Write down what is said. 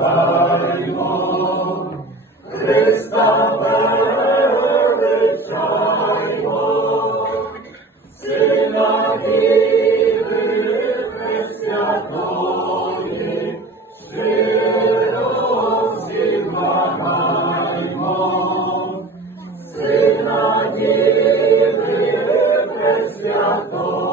співаємо, Христа величаємо, Сина віри Пресвятої, широ всімагаємо, Сина віри Пресвятої,